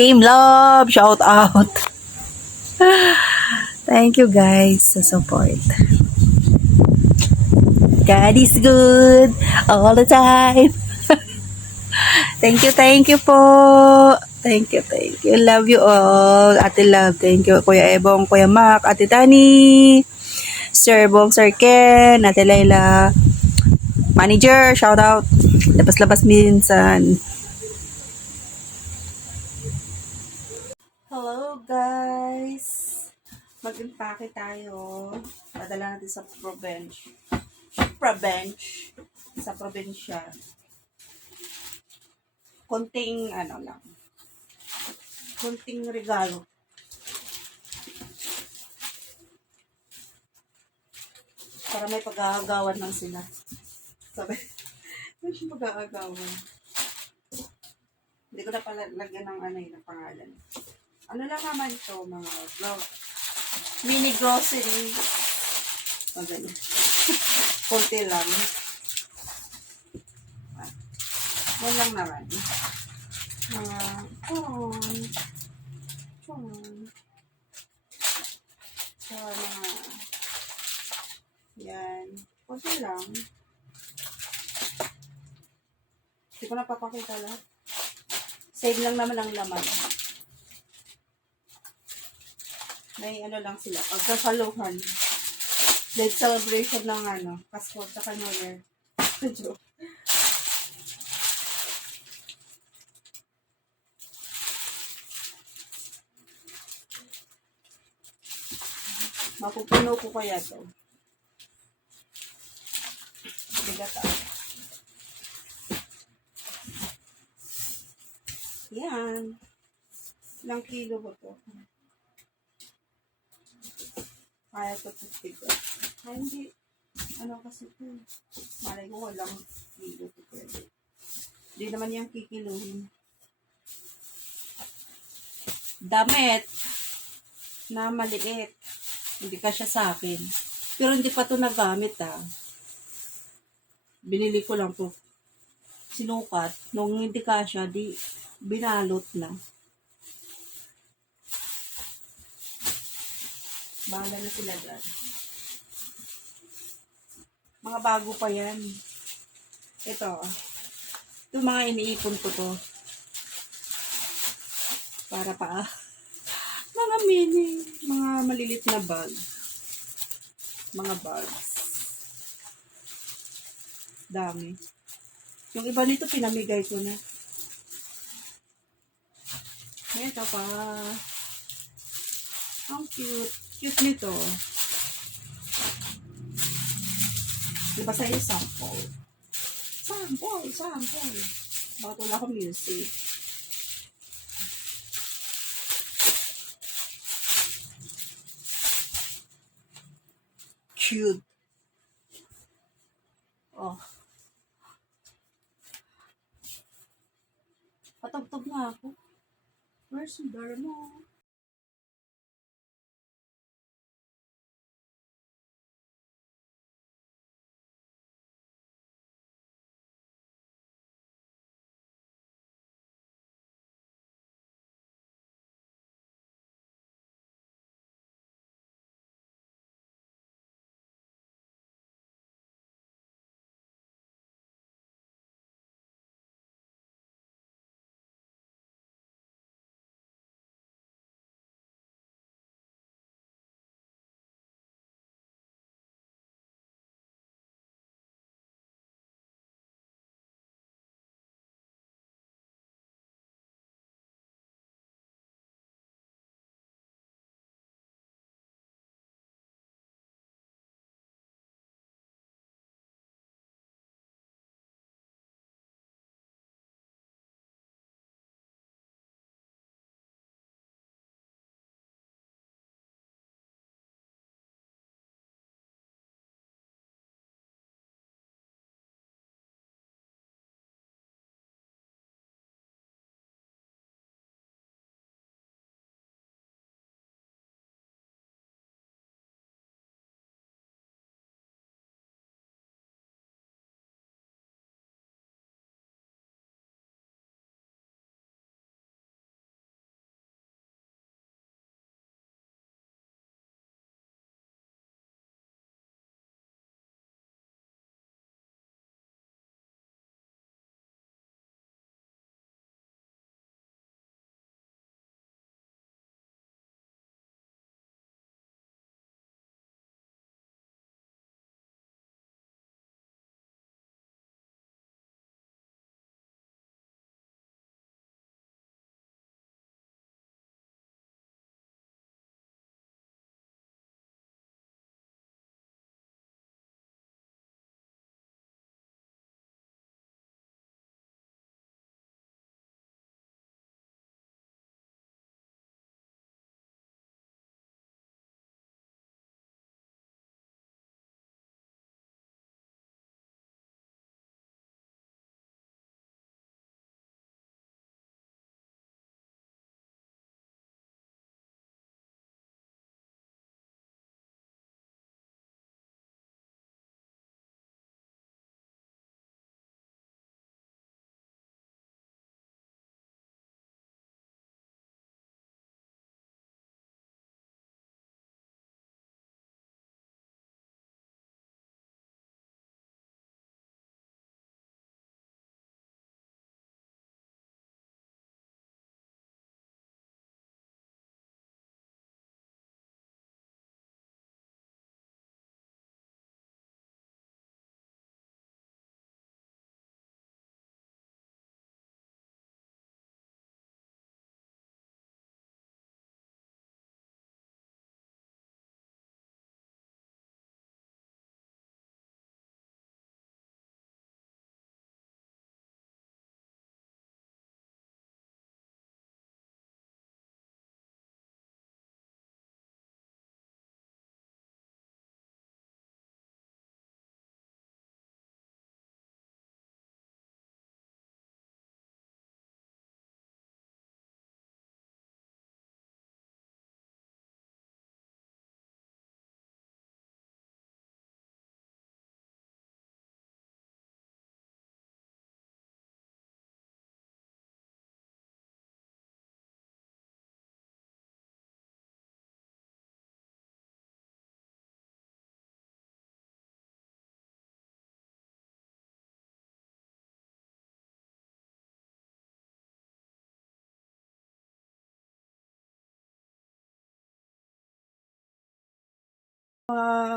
Team Love, shout out. Thank you guys sa support. God is good all the time. Thank you po. Thank you. Love you all. Ate Love, thank you. Kuya Ebong, Kuya Mac, Ate Tani, Sir Bong, Sir Ken, Ate Layla, Manager, shout out. Labas-labas minsan. Hello guys. Mag-impake tayo. Padala natin sa sa probinsya. Konting konting regalo. Para may pag-aagawan lang sila. Sabi, may pag-aagawan. Hindi ko na pala lagyan ng pangalan. Ano lang naman ito, mga mini grocery. Magano. Konti lang. Yan lang naman. Mga corn. So, mga yan. Konti lang. Hindi ko na papakita lahat. Save lang naman ang laman. May lang sila. Pagsasaluhan. Late celebration ng Pasko sa New Year. Joke. Mapupuno ko kaya to. Bigat Yan. Ilang kilo ba to? Kaya to 50 ko. Ay, hindi. Kasi ito. Malay ko walang kilo to pwede. Hindi naman yung kikiluhin. Damit na maliit. Hindi kasya sa akin. Pero hindi pa to nagamit Binili ko lang to. Sinukat. Nung hindi kasya, di binalot na. Bahala na sila dyan. Mga bago pa yan. Ito mga iniipon ko to. Para pa mga malilit na bag. Mga bags. Dami. Yung iba nito pinamigay ko na. Ito pa. Ang cute. Cute nito. Diba sa iyo sample? Sample. Bakit wala akong music? Cute. Oh. Patugtog na ako. Where's the mo?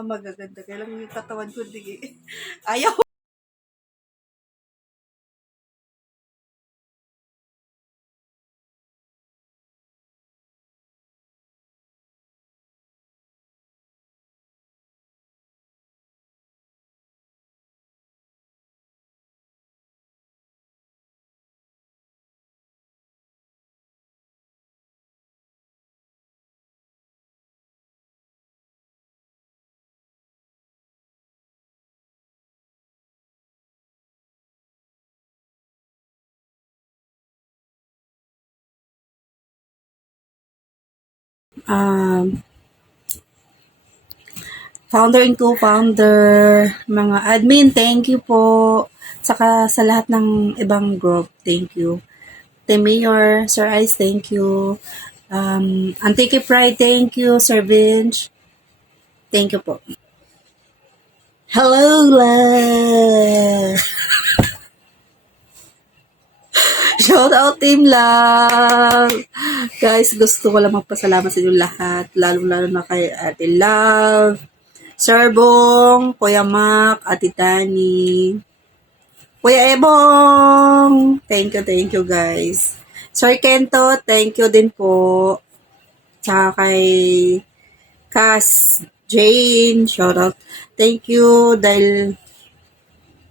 Magaganda. Kaya lang yung katawan ko, di. Ayaw. Um, founder and co-founder, mga admin, thank you po. Saka sa lahat ng ibang group, thank you. Team Mayor, Sir Ice, thank you. Antique Pride, thank you. Sir Vince, thank you po. Hello, love! Shout out, Team Love! Guys, gusto ko lang magpasalamat sa inyo lahat, lalo-lalo na kay Ate Love, Sir Bong, Kuya Mac, Ate Tani, Kuya Ebong! Thank you guys. Sir Kento, thank you din po. Tsaka kay Cass, Jane, shout out. Thank you dahil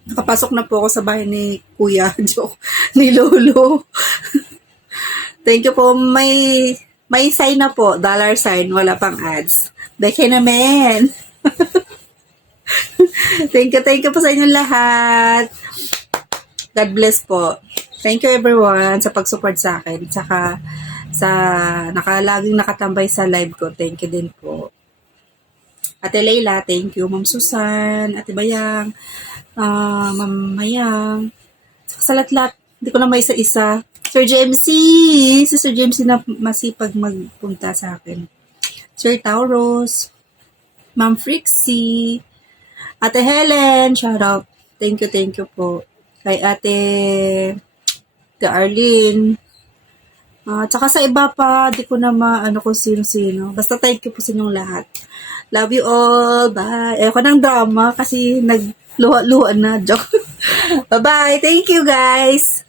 nakapasok na po ako sa bahay ni Kuya, joke, ni Lolo. Thank you po. May sign na po, dollar sign, wala pang ads. Beke naman. Thank you po sa inyo lahat. God bless po. Thank you everyone sa pag-support sa akin. Tsaka sa laging nakatambay sa live ko. Thank you din po. Ate Leila, thank you. Ma'am Susan, Ate Bayang, Ma'am Mayang. Sa lahat, hindi ko na may isa-isa. Sir JMC, si Sir JMC na masipag magpunta sa akin. Sir Tauros, Ma'am Frixie, Ate Helen, shout out. Thank you po. Kay Ate Arlene. Tsaka sa iba pa, di ko na maano kung sino-sino. Basta thank you po sa inyong lahat. Love you all. Bye. Ayoko ng drama kasi nagluha-luha na. Joke. Bye-bye. Thank you guys.